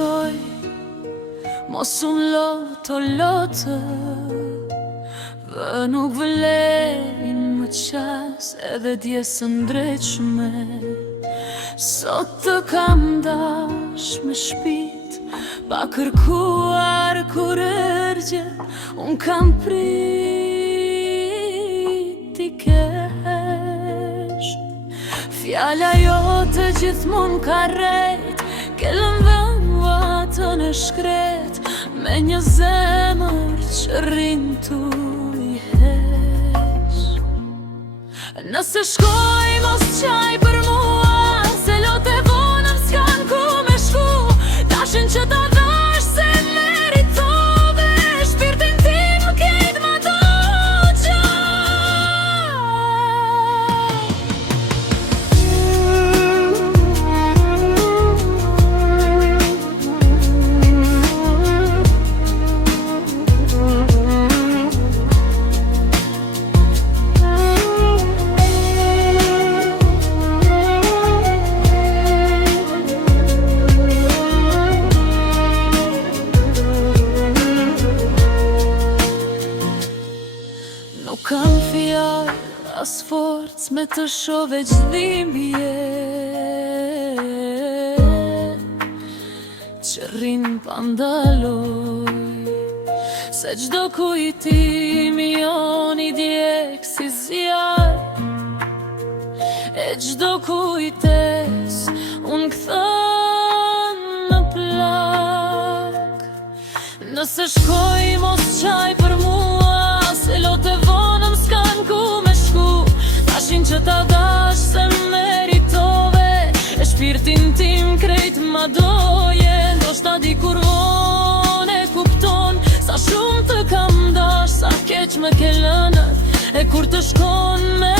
shkoj, mos unë lotë dhe nuk vëlejnë më qas edhe djesë ndreqme. Sot të kam dash me shpit, pa kërkuar kur ërgje, unë kam prit t'i kesh. Fjalla jote gjithmon ka rejt, kellën dhe të në shkret, me një zemër që rinë tu i hesh. Nëse shkoj mos qaj për mua, se lote vonëm s'kan ku me shku. Dashin që ta dhash se meritove, shpirtin tim kejt ma do Nuk kam fjallë as forcë me të shove gjdhimje që rinë pandaloj, se gjdo kujtim jon i djek si zjarë, e gjdo kujtes unë këthën në plak. Nëse shkoj mos qaj për mua, se lote vonëm s'kan ku me shku. Dashin që ta dash se meritove, e shpirtin tim krejt ma doje. Ndoshta dikur vonë e kupton, sa shumë të kam dash, sa keq me ke lënët, e kur të shkon me